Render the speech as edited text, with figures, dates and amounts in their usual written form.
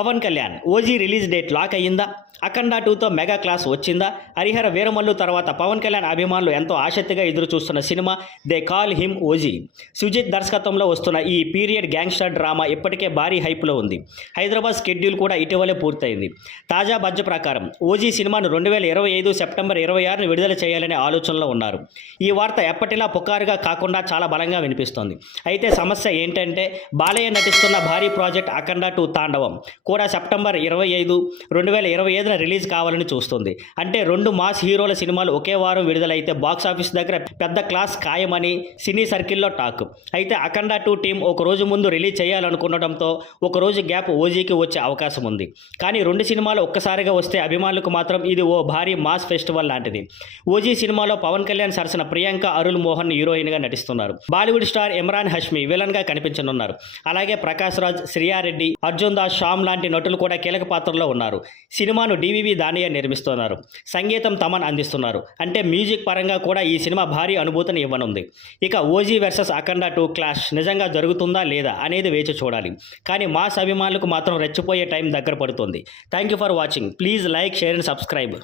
Pawan Kalyan OG release date lock అయ్యిందా? అఖండ 2తో mega class వచ్చిందా? హరిహర వీరమల్లు తర్వాత పవన్ కళ్యాణ్ అభిమానులు ఎంతో ఆసక్తిగా ఎదురు చూస్తున్న సినిమా they call him OG. Sujeeth దర్శకత్వంలో వస్తున్న ఈ పీరియడ్ గ్యాంగ్స్టర్ డ్రామా ఇప్పటికే భారీ హైప్లో ఉంది. హైదరాబాద్ షెడ్యూల్ కూడా ఇటీవలే పూర్తయింది. తాజా బడ్జెట్ ప్రకారం ఓజీ సినిమాను 2025 సెప్టెంబర్ 26ని విడుదల చేయాలనే ఆలోచనలో ఉన్నారు. ఈ వార్త ఎప్పటిలా పుకారుగా కాకుండా చాలా బలంగా వినిపిస్తోంది. అయితే సమస్య ఏంటంటే బాలయ్య నటిస్తున్న భారీ ప్రాజెక్ట్ అఖండ 2 తాండవం కూడా సెప్టెంబర్ 25, 2025 రిలీజ్ కావాలని చూస్తుంది. అంటే రెండు మాస్ హీరోల సినిమాలు ఒకే వారం విడుదలైతే బాక్సాఫీస్ దగ్గర పెద్ద క్లాస్ ఖాయమని సినీ సర్కిల్లో టాక్. అయితే అఖండ 2 టీం ఒక రోజు ముందు రిలీజ్ చేయాలనుకుండటంతో ఒక రోజు గ్యాప్ ఓజీకి వచ్చే అవకాశం ఉంది. కానీ రెండు సినిమాలు ఒక్కసారిగా వస్తే అభిమానులకు మాత్రం ఇది ఓ భారీ మాస్ ఫెస్టివల్ లాంటిది. ఓజీ సినిమాలో పవన్ కళ్యాణ్ సరసన ప్రియాంక అరుల్ మోహన్ హీరోయిన్గా నటిస్తున్నారు. బాలీవుడ్ స్టార్ ఇమ్రాన్ హష్మి విలన్గా కనిపించనున్నారు. అలాగే ప్రకాష్ రాజ్, శ్రియారెడ్డి, అర్జున్ దాస్, శ్యామ్ లాంటి నటులు కూడా కీలక పాత్రలో ఉన్నారు. సినిమాను డివివి దానియా నిర్మిస్తున్నారు. సంగీతం తమన్ అందిస్తున్నారు. అంటే మ్యూజిక్ పరంగా కూడా ఈ సినిమా భారీ అనుభూతిని ఇవ్వనుంది. ఇక ఓజీ వర్సెస్ అఖండ 2 క్లాష్ నిజంగా జరుగుతుందా లేదా అనేది వేచి చూడాలి. కానీ మాస్ అభిమానులకు మాత్రం రెచ్చిపోయే టైం దగ్గర పడుతుంది. Thank you for watching. Please like, share and subscribe.